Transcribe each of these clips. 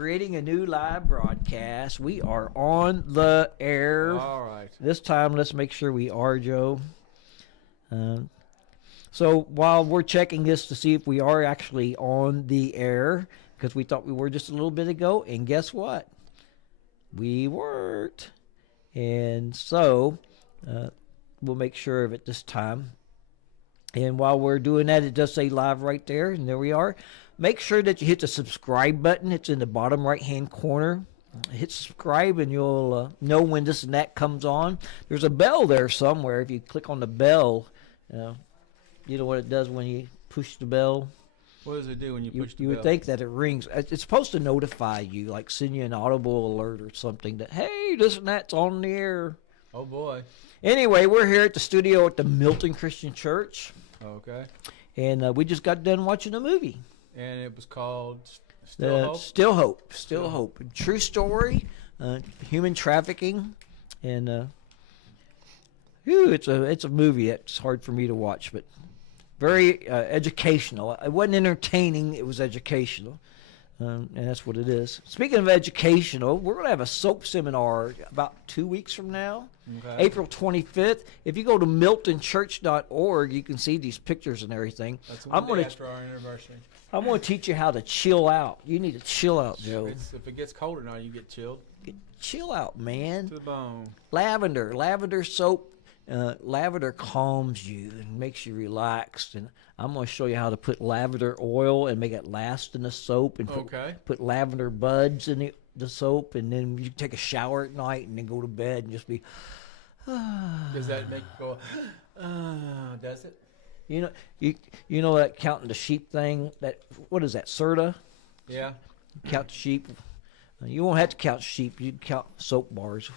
creating a new live broadcast. We are on the air. All right. This time, let's make sure we are, Joe. So while we're checking this to see if we are actually on the air, because we thought we were just a little bit ago, and guess what? We weren't. And so we'll make sure of it this time. And while we're doing that, it does say live right there, and there we are. Make sure that you hit the subscribe button. It's in the bottom right-hand corner. Hit subscribe, and you'll know when this and that comes on. There's a bell there somewhere. If you click on the bell, you know what it does when you push the bell? What does it do when you push the bell? You would think that it rings. It's supposed to notify you, like send you an audible alert or something that, hey, this and that's on the air. Oh, boy. Anyway, we're here at the studio at the Milton Christian Church. Okay. And we just got done watching a movie. And it was called Still Hope? Still Hope. Still Hope. True story, human trafficking. And it's a movie that's hard for me to watch, but very educational. It wasn't entertaining. It was educational. And that's what it is. Speaking of educational, we're going to have a soap seminar about 2 weeks from now, Okay. April 25th. If you go to miltonchurch.org, you can see these pictures and everything. That's one day after our anniversary. I'm going to teach you how to chill out. You need to chill out, Joe. If it gets colder now, you get chilled. Chill out, man. To the bone. Lavender soap. Lavender calms you and makes you relaxed, and I'm going to show you how to put lavender oil and make it last in the soap, and put lavender buds in the soap, and then you take a shower at night and then go to bed and just be. Does that make you go? Does it? You know that counting the sheep thing. What is that? Serta? Yeah. Count the sheep. You won't have to count sheep. You can count soap bars.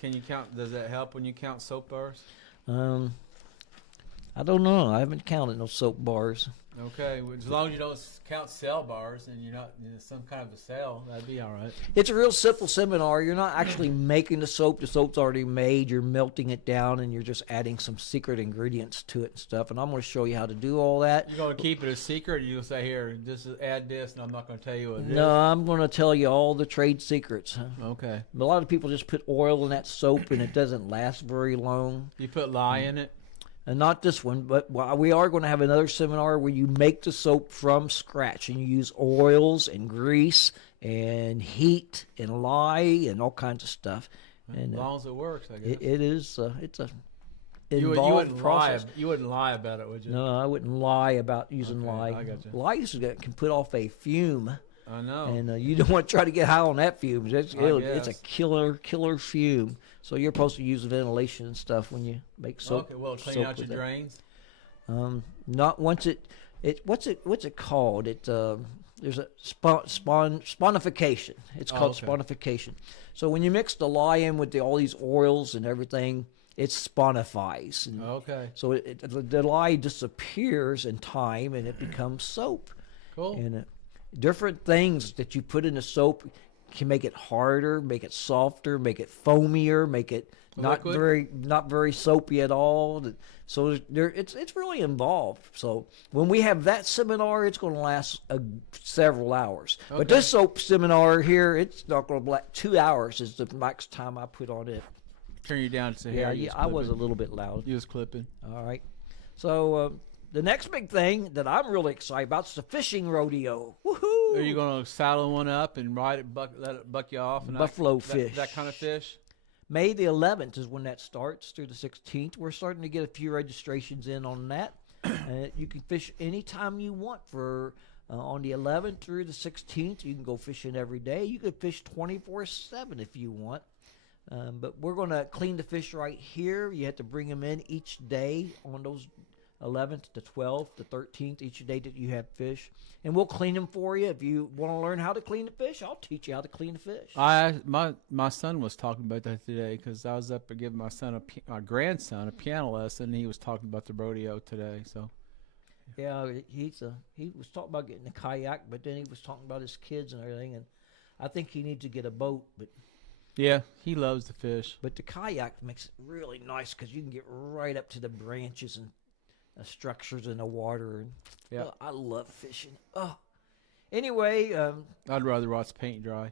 Can you count? Does that help when you count soap bars? I don't know. I haven't counted no soap bars. Okay, well, as long as you don't count cell bars and you're not in some kind of a cell, that'd be all right. It's a real simple seminar. You're not actually making the soap. The soap's already made. You're melting it down, and you're just adding some secret ingredients to it and stuff. And I'm going to show you how to do all that. You're going to keep it a secret, or you'll say, here, add this, and I'm not going to tell you what it is? No, I'm going to tell you all the trade secrets. Okay. A lot of people just put oil in that soap, and it doesn't last very long. You put lye in it? And not this one, but we are going to have another seminar where you make the soap from scratch, and you use oils and grease and heat and lye and all kinds of stuff. And as long as it works, I guess. It is. It's a you involved process. You wouldn't lie about it, would you? No, I wouldn't lie about using lye. I got you. Lye can put off a fume. I know. And you don't want to try to get high on that fume. It's a killer fume. So you're supposed to use ventilation and stuff when you make soap. Okay, well, clean out your drains. Not once what's it called? There's a sponification. It's called sponification. So when you mix the lye in with all these oils and everything, it sponifies. And okay. So the lye disappears in time, and it becomes soap. Cool. And different things that you put in the soap can make it harder, make it softer, make it foamier, make it not very soapy at all. So it's really involved. So when we have that seminar, it's going to last several hours. Okay. But this soap seminar here, it's not going to last 2 hours. Is the max time I put on it. Turn you down to say, yeah, I was a little bit loud. You was clipping. All right. So the next big thing that I'm really excited about is the fishing rodeo. Woohoo! Are you going to saddle one up and ride it, let it buck you off? And Buffalo fish. That kind of fish? May the 11th is when that starts through the 16th. We're starting to get a few registrations in on that. You can fish anytime you want for on the 11th through the 16th. You can go fishing every day. You can fish 24/7 if you want. But we're going to clean the fish right here. You have to bring them in each day on those 11th, the 12th, the 13th, each day that you have fish. And we'll clean them for you. If you want to learn how to clean the fish, I'll teach you how to clean the fish. My son was talking about that today because I was up to give my grandson a piano lesson. And he was talking about the rodeo today. So, yeah, he was talking about getting a kayak, but then he was talking about his kids and everything. And I think he needs to get a boat, but yeah, he loves the fish. But the kayak makes it really nice because you can get right up to the branches and structures in the water. And, yeah, I love fishing. Oh, Anyway, I'd rather watch paint dry.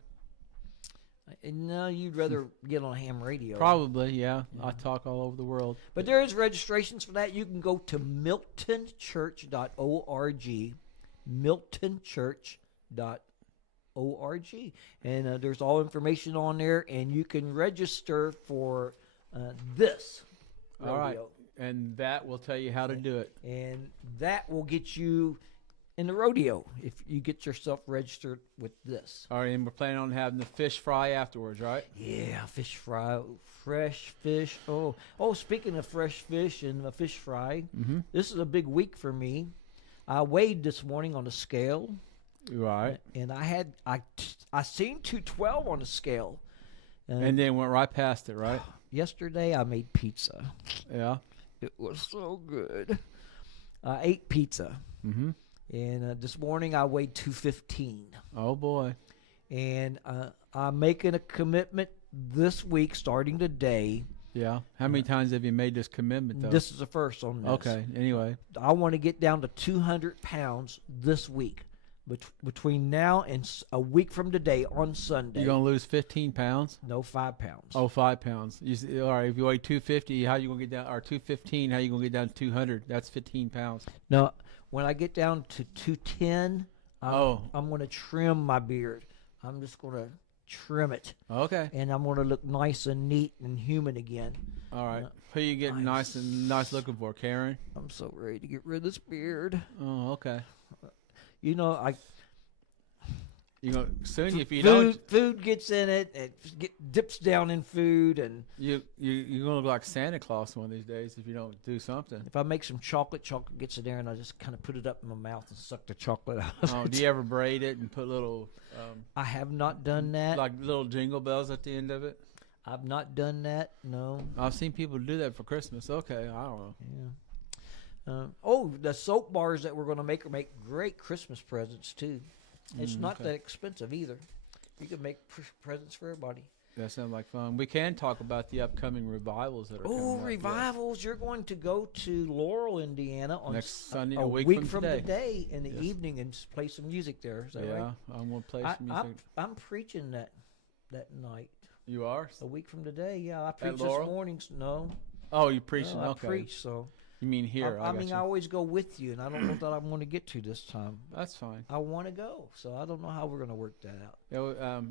no, you'd rather get on ham radio. Probably, yeah. I talk all over the world. But there is registrations for that. You can go to miltonchurch.org, miltonchurch.org, and there's all information on there, and you can register for this rodeo. All right. And that will tell you how to do it. And that will get you in the rodeo if you get yourself registered with this. All right, and we're planning on having the fish fry afterwards, right? Yeah, fish fry, fresh fish. Oh, speaking of fresh fish and fish fry, this is a big week for me. I weighed this morning on the scale, Right. and I seen 212 on the scale. And then went right past it, right? Yesterday I made pizza. Yeah. It was so good. I ate pizza, Mm-hmm. and this morning I weighed 215. Oh, boy. And I'm making a commitment this week, starting today. Yeah. How many times have you made this commitment, though? This is the first on this. Okay. Anyway. I want to get down to 200 pounds this week. Between now and a week from today on Sunday. You're going to lose 15 pounds? No, 5 pounds. Oh, 5 pounds. All right. If you weigh 250, how you going to get down? Or 215, how you going to get down to 200? That's 15 pounds. No, when I get down to 210, I'm going to trim my beard. I'm just going to trim it. Okay. And I'm going to look nice and neat and human again. All right. Who you getting nice looking for, Karen? I'm so ready to get rid of this beard. Oh, okay. You know, You know, soon if you don't, food gets in it. It dips down in food, and you're gonna look like Santa Claus one of these days if you don't do something. if I make some chocolate gets in there, and I just kind of put it up in my mouth and suck the chocolate out. Of Oh, it. do you ever braid it and put little, I have not done that. like little jingle bells at the end of it? I've not done that. No. I've seen people do that for Christmas. Okay, I don't know. Yeah. The soap bars that we're going to make great Christmas presents too. It's not that expensive either. You can make presents for everybody. That sounds like fun. We can talk about the upcoming revivals that are coming Oh, up, revivals! You're going to go to Laurel, Indiana on Next Sunday, a week from today in the evening and play some music there. Is that yeah. right? I'm gonna play some music. I'm preaching that night. You are? A week from today, yeah. I preach this Laurel? morning. No, Oh, you're preaching? I Okay. preach. So You mean here? I got mean, you. I always go with you, and I don't know that I'm going to get to this time. That's fine. I want to go, so I don't know how we're going to work that out.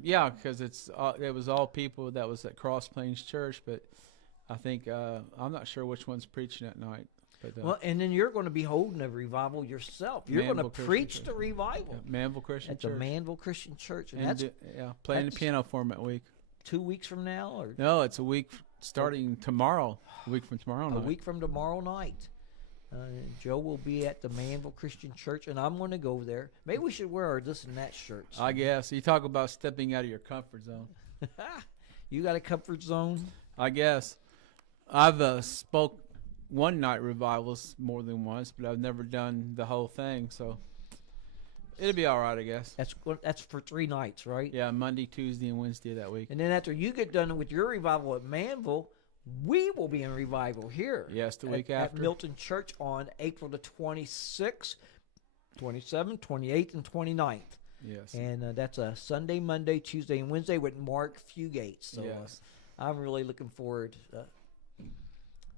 Yeah, because it was all people that was at Cross Plains Church, but I think I'm not sure which one's preaching that night. But, Well, and then you're going to be holding a revival yourself. You're going to Manville Christian preach Church. the revival Manville Christian at Church. the Manville Christian Church, and And that's playing the that's- piano for 'em that week. 2 weeks from now, or No, it's a week starting tomorrow. A week from tomorrow a night. week from tomorrow night. Joe will be at the Manville Christian Church, and I'm going to go there. Maybe we should wear our this and that shirts. I guess. You talk about stepping out of your comfort zone. You got a comfort zone? I guess. I've spoke one night revivals more than once, but I've never done the whole thing, so it'll be all right, I guess. That's for 3 nights, right? Yeah, Monday, Tuesday, and Wednesday that week. And then after you get done with your revival at Manville, we will be in revival here. Yes, the week at after. Milton Church on April the 26th, 27th, 28th, and 29th. Yes. And that's a Sunday, Monday, Tuesday, and Wednesday with Mark Fugates. So Yes. I'm really looking forward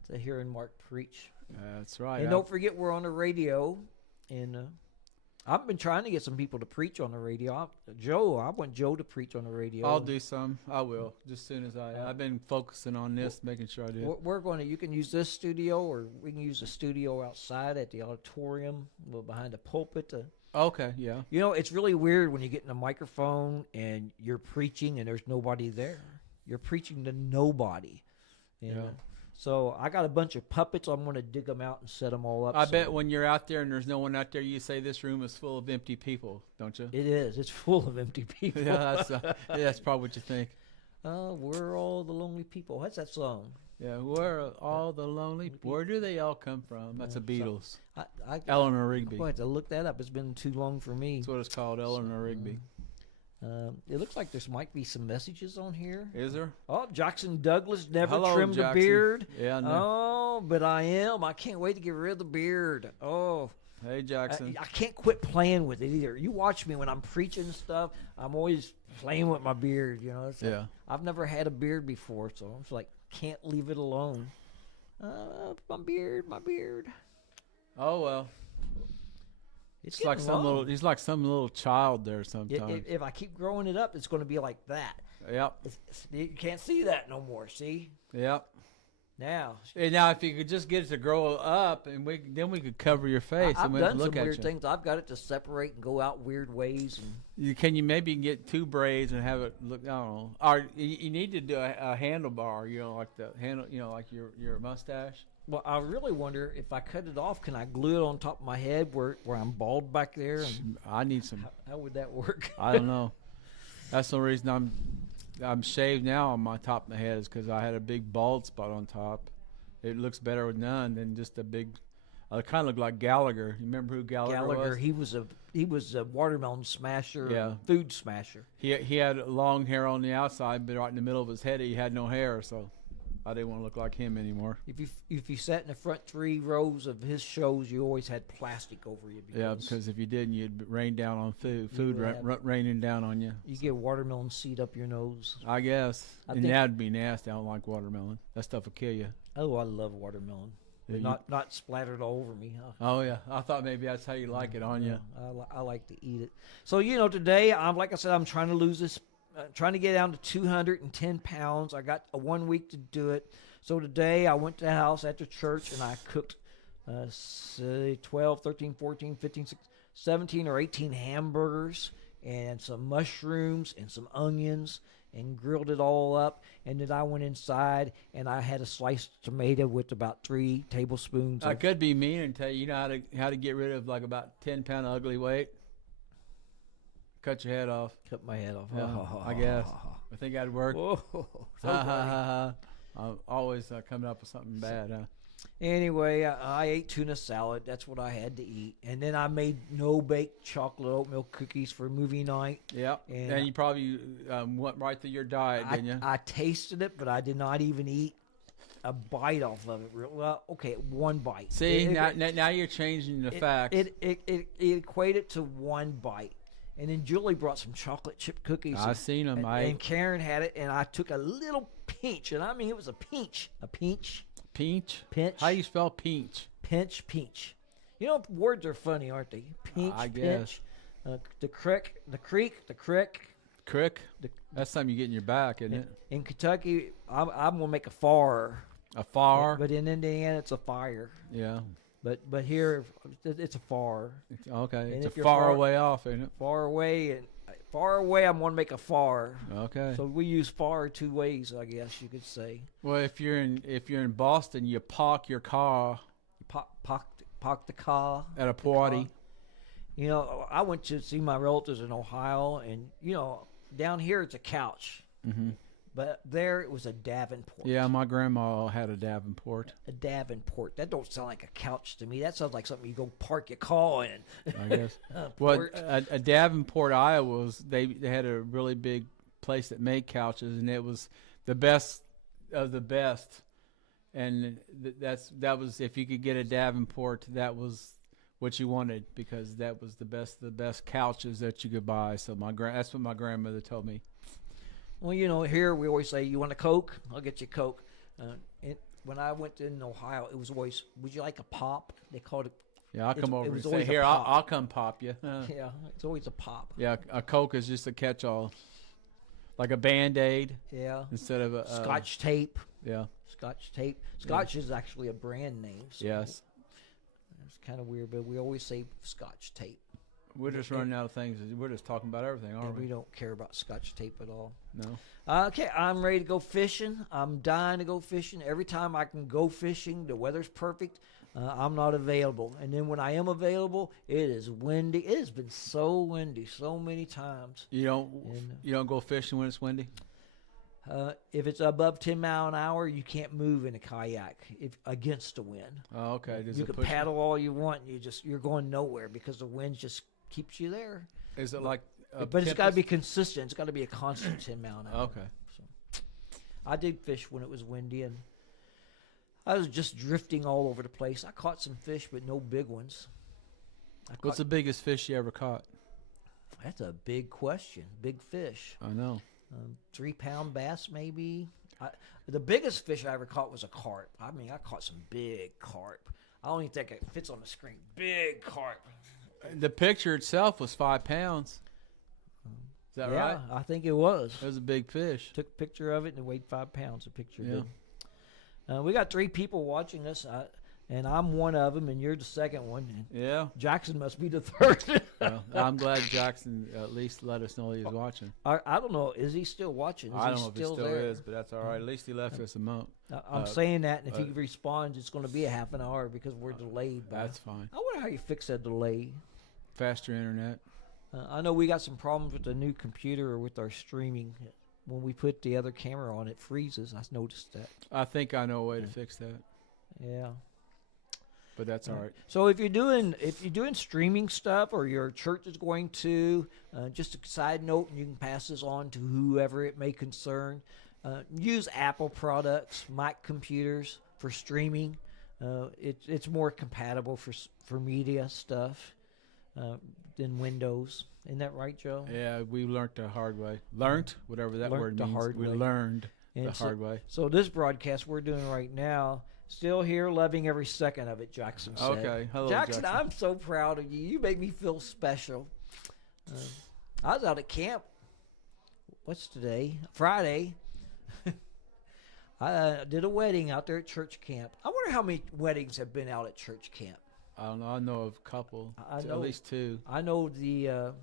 to hearing Mark preach. That's right. And don't forget, we're on the radio. And I've been trying to get some people to preach on the radio. I want Joe to preach on the radio. I'll do some. I will, just as soon as I've been focusing on this, making sure I do it. We're going to. You can use this studio, or we can use the studio outside at the auditorium, behind the pulpit. Okay, yeah. You know, it's really weird when you get in a microphone and you're preaching and there's nobody there. You're preaching to nobody. You know? So I got a bunch of puppets. I'm going to dig them out and set them all up. I bet when you're out there and there's no one out there, you say this room is full of empty people, don't you? It is. It's full of empty people. Yeah, that's probably what you think. We're all the lonely people. What's that song? Yeah, where are all the lonely? Where do they all come from? That's the Beatles. Eleanor Rigby. I'm going to have to look that up. It's been too long for me. That's what it's called, Eleanor Rigby. It looks like there might be some messages on here. Is there? Oh, Jackson Douglas never Hello, trimmed Jackson. a beard. Yeah, I know. Oh, but I am. I can't wait to get rid of the beard. Oh, Hey, Jackson. I can't quit playing with it either. You watch me when I'm preaching and stuff. I'm always playing with my beard. You know. It's like, Yeah. I've never had a beard before, so I'm just like can't leave it alone. My beard, my beard. Oh well. It's It's like getting some little. long. He's like some little child there sometimes. If I keep growing it up, it's going to be like that. Yep. You can't see that no more. See Yep. now. And now, if you could just get it to grow up, and then we could cover your face I've and we done could some look at weird you. things. I've got it to separate and go out weird ways. And Can you maybe get 2 braids and have it look? I don't know. Or you need to do a handlebar. You know, like the handle. You know, like your mustache. well, I really wonder if I cut it off, can I glue it on top of my head where I'm bald back there? And I need some. how would that work? I don't know. That's the reason I'm shaved now on my top of my head is because I had a big bald spot on top. It looks better with none than just a big. I kind of look like Gallagher. You remember who Gallagher was? He was a watermelon smasher, Yeah. food smasher. He had long hair on the outside, but right in the middle of his head he had no hair. So I didn't want to look like him anymore. If you sat in the front 3 rows of his shows, you always had plastic over you. Yeah, because if you didn't, you'd rain down on food. Food would have- raining down on you. You get watermelon seed up your nose. I guess. I And think- that'd be nasty. I don't like watermelon. That stuff will kill you. Oh, I love watermelon. Yeah, you- Not splattered all over me. Huh? Oh yeah, I thought maybe that's how you like it on you. I like to eat it. So today like I said, I'm trying to lose this, trying to get down to 210 pounds. I got a 1 week to do it. So today I went to the house after church and I cooked, say 12, 13, 14, 15, 16, 17 or 18 hamburgers and some mushrooms and some onions and grilled it all up. And then I went inside and I had a sliced tomato with about 3 tablespoons. I Of, could be mean and tell you, how to get rid of like about 10 pound of ugly weight. Cut your head off. cut my head off. Yeah, I guess. I think that'd work. Whoa, so funny. I'm always coming up with something bad. Huh? Anyway, I ate tuna salad. That's what I had to eat. And then I made no-bake chocolate oatmeal cookies for movie night. Yep. And And you probably went right through your diet, didn't you? I tasted it, but I did not even eat a bite off of it. Well, okay, 1 bite. See, It- now you're changing the facts. It equated to 1 bite. And then Julie brought some chocolate chip cookies. I seen them. and Karen had it, and I took a little pinch, and I mean it was a pinch. Peach? Pinch. How you spell peach? Pinch. Words are funny, aren't they? Pinch, I guess. pinch. The creek. Crick? The- That's something you get in your back, isn't it? In Kentucky, I'm gonna make a far. A far? But in Indiana, it's a fire. Yeah. But here, it's a far. Okay. And It's if a you're far far- away off, ain't it? Far away, I'm gonna make a far. Okay. So we use far 2 ways, I guess you could say. Well, if you're in Boston, you park your car You park the car. at a party. I went to see my relatives in Ohio, and down here it's a couch, Hmm. but there it was a Davenport. Yeah, my grandma had a Davenport. A Davenport. That don't sound like a couch to me. That sounds like something you go park your car in. I guess. Well, Port. a Davenport, Iowa, they had a really big place that made couches, and it was the best of the best. And that was if you could get a Davenport, that was what you wanted because that was the best of the best couches that you could buy. So that's what my grandmother told me. Well, here we always say, "You want a Coke? I'll get you a Coke." When I went in Ohio, it was always, "Would you like a pop?" They called it. Yeah, I'll come It over and was say, always a "Here, I'll pop. come pop you." Yeah, it's always a pop. Yeah, a Coke is just a catch-all, like a Band-Aid Yeah. instead of a Scotch tape. Yeah. Scotch tape. Scotch is actually a brand name. So Yes. It's kind of weird, but we always say Scotch tape. We're just running out of things. We're just talking about everything, aren't And we? we don't care about Scotch tape at all. No. Okay, I'm ready to go fishing. I'm dying to go fishing. Every time I can go fishing, the weather's perfect. I'm not available. And then when I am available, it is windy. It has been so windy so many times. You don't And, you don't go fishing when it's windy? If it's above 10 mile an hour, you can't move in a kayak against the wind. Oh, okay. Does You it can push paddle all you want. You're going nowhere because the wind just keeps you there. Is it like But it's got to be consistent. It's got to be a constant 10 mile an hour. Okay. So, I did fish when it was windy, and I was just drifting all over the place. I caught some fish, but no big ones. What's the biggest fish you ever caught? That's a big question. Big fish. I know. 3-pound bass, maybe. The biggest fish I ever caught was a carp. I mean, I caught some big carp. I don't even think it fits on the screen. Big carp. The picture itself was 5 pounds. Is that Yeah, right? I think it was. It was a big fish. Took a picture of it and it weighed 5 pounds. The picture Yeah. did. We got 3 people watching us, and I'm one of them, and you're the second one. And Yeah. Jackson must be the third. Well, I'm glad Jackson at least let us know he was watching. I don't know. Is he still watching? I don't know if he still there? is, but that's all right. At least he left us a month. I'm saying that, and if he responds, it's going to be a half an hour because we're delayed. That's fine. I wonder how you fix that delay. Faster internet. I know we got some problems with the new computer or with our streaming. When we put the other camera on, it freezes. I noticed that. I think I know a way to fix that, Yeah. but that's all right. So if you're doing streaming stuff, or your church is going to, just a side note, and you can pass this on to whoever it may concern. Use Apple products, Mac computers for streaming. It's more compatible for media stuff than Windows. Isn't that right, Joe? Yeah, we learned the hard way. Learned, whatever that Learned word the means. hard We way. learned And the hard way. So this broadcast we're doing right now, still here, loving every second of it, Jackson said. Okay. Hello, Jackson, Jackson. I'm so proud of you. You make me feel special. I was out at camp. What's today? Friday. I did a wedding out there at church camp. I wonder how many weddings have been out at church camp. I don't know. I know of a couple. I know. At least 2. I know the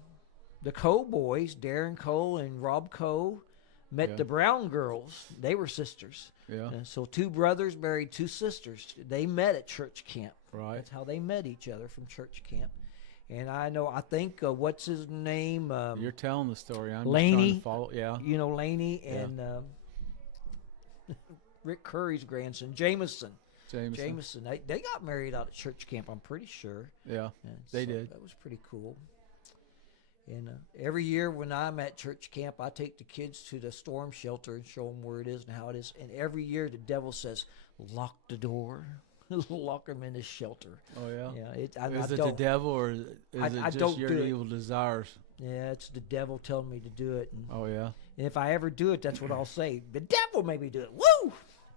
Coe boys, Darren Coe and Rob Coe, met Yeah. the Brown girls. They were sisters. Yeah. So 2 brothers married 2 sisters. They met at church camp. Right. That's how they met each other, from church camp. And I think, what's his name? You're telling the story. I'm just Laney. trying to follow. Yeah. You know, Laney Yeah. and Rick Curry's grandson, Jameson. Jameson. They got married out at church camp, I'm pretty sure. Yeah. And They so did. That was pretty cool. And every year when I'm at church camp, I take the kids to the storm shelter and show them where it is and how it is. And every year the devil says, lock the door. Lock them in the shelter. Oh, yeah. Yeah, Is it the devil, or is I it just don't your do it. evil desires? Yeah, it's the devil telling me to do it. And, Oh, yeah. and if I ever do it, that's what I'll say. The devil made me do it. Woo!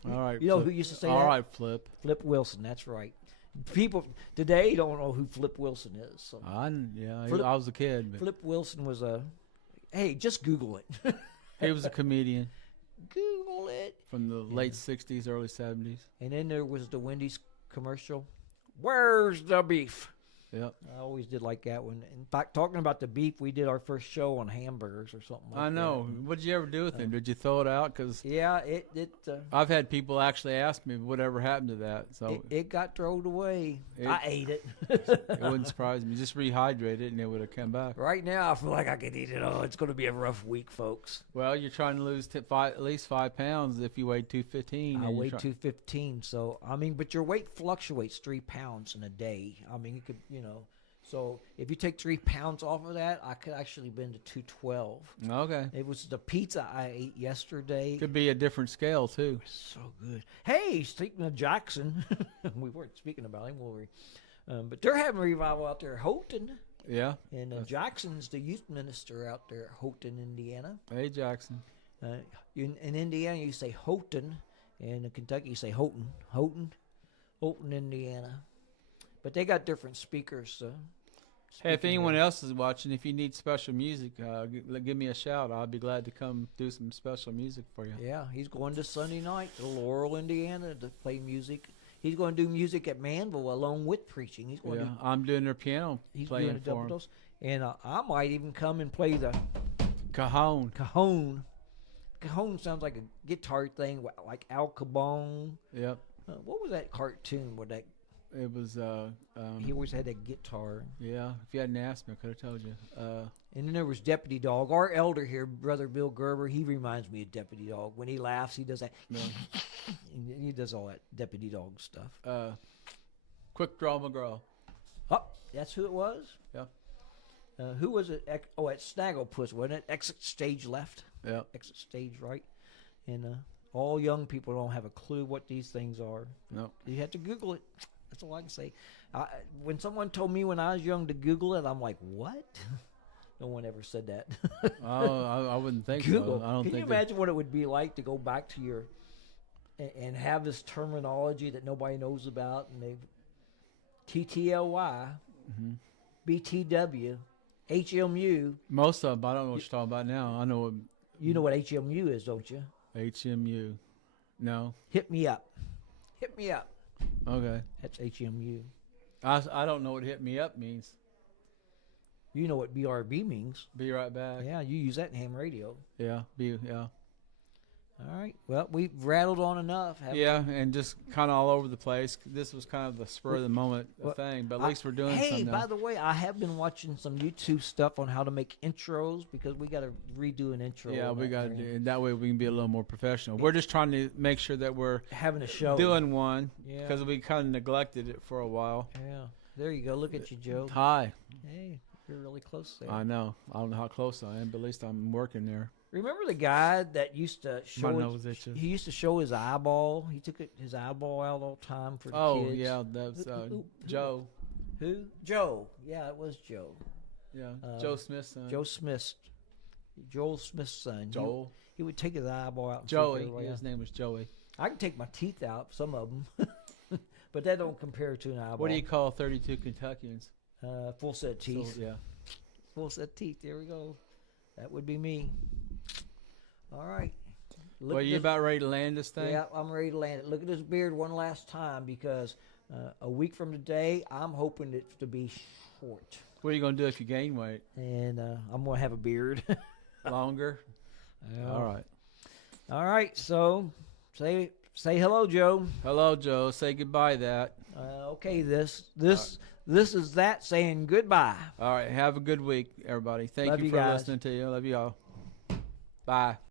All right. You know Flip. who used to say All that? right, Flip. Flip Wilson, that's right. People today don't know who Flip Wilson is. So I was a kid, but Flip Wilson was hey, just Google it. he was a comedian Google it. from the late 60s, early 70s. And then there was the Wendy's commercial. Where's the beef? Yep. I always did like that one. In fact, talking about the beef, we did our first show on hamburgers or something like that. I know. What'd you ever do with him? Did you throw it out? Because Yeah, it I've had people actually ask me whatever happened to that. So it got thrown away. It- I ate it. it wouldn't surprise me. Just rehydrate it and it would have come back. Right now, I feel like I could eat it. Oh, it's going to be a rough week, folks. Well, you're trying to lose at least 5 pounds if you weigh 215. I and weigh you're 215, so I mean, but your weight fluctuates 3 pounds in a day. I mean, you could, so if you take 3 pounds off of that, I could actually been to 212. Okay. It was the pizza I ate yesterday. Could be a different scale too. So good. Hey, speaking of Jackson, we weren't speaking about him, were we? But they're having a revival out there at Houghton. Yeah. And Jackson's the youth minister out there at Houghton, Indiana. Hey, Jackson. In Indiana, you say Houghton. And in Kentucky, you say Houghton. Houghton, Indiana. But they got different speakers. Hey, if speaking anyone there. else is watching, if you need special music, give me a shout. I'll be glad to come do some special music for you. Yeah, he's going to Sunday night to Laurel, Indiana to play music. He's going to do music at Manville along with preaching. He's going Yeah, to I'm doing their piano he's playing doing a for double him. dose. And I might even come and play the Cajon. cajon. Cajon sounds like a guitar thing, like Al Capone. Yep. What was that cartoon where that It was, he always had that guitar? yeah, if you hadn't asked me, I could have told you. And then there was Deputy Dog. Our elder here, Brother Bill Gerber, he reminds me of Deputy Dog. When he laughs, he does that. No. He does all that Deputy Dog stuff. Quick Draw McGraw. Oh, that's who it was? Yeah. Who was it? At Snagglepuss, wasn't it? Exit stage left, Yeah. exit stage right. And all young people don't have a clue what these things are. No. You have to Google it. That's all I can say. When someone told me when I was young to Google it, I'm like, what? No one ever said that. Oh, I wouldn't think Google. so. I don't Can you think. That- imagine what it would be like to go back to your and have this terminology that nobody knows about, and they've TTLY, BTW, HMU. Most of them, I don't know what you're talking about now. I know what You know what HMU is, don't you? HMU. No. Hit me up. Hit me up. Okay. That's HMU. I don't know what hit me up means. You know what BRB means. Be right back. Yeah, you use that in ham radio. Yeah. Yeah. All right. Well, we've rattled on enough. haven't Yeah, and just kind of all over the place. This was kind of the spur of the moment Well, thing, but at least we're doing Hey, something. by the way, I have been watching some YouTube stuff on how to make intros because we got to redo an intro. Yeah, on we that got to thing. do and that way we can be a little more professional. We're just trying to make sure that we're Having a show. doing one Yeah. because we kind of neglected it for a while. Yeah. There you go. Look at you, Joe. Hi. Hey, you're really close there. I know. I don't know how close I am, but at least I'm working there. Remember the guy that used to show? My nose itches. He used to show his eyeball. He took his eyeball out all the time for the Oh kids. yeah, that's Who- Joe. Who? Joe. Yeah, it was Joe. Yeah, Uh, Joe Smith's son. Joe Smith. Joel Smith's son. Joel. He would take his eyeball out. And Joey. freak everybody His name was Joey. out. I can take my teeth out, some of them, but that don't compare to an eyeball. What do you call 32 Kentuckians? Full set teeth. So, yeah. Full set teeth. There we go. That would be me. All right. Look Well, at you this- about ready to land this thing? Yeah, I'm ready to land it. Look at this beard one last time because a week from today, I'm hoping it to be short, What are you gonna do if you gain weight? and I'm gonna have a beard. Longer? All right. All right. So say hello, Joe. Hello, Joe. Say goodbye. That. Okay. This is that saying goodbye. All right. Have a good week, everybody. Thank Love you you for guys. listening to you. Love you all. Bye.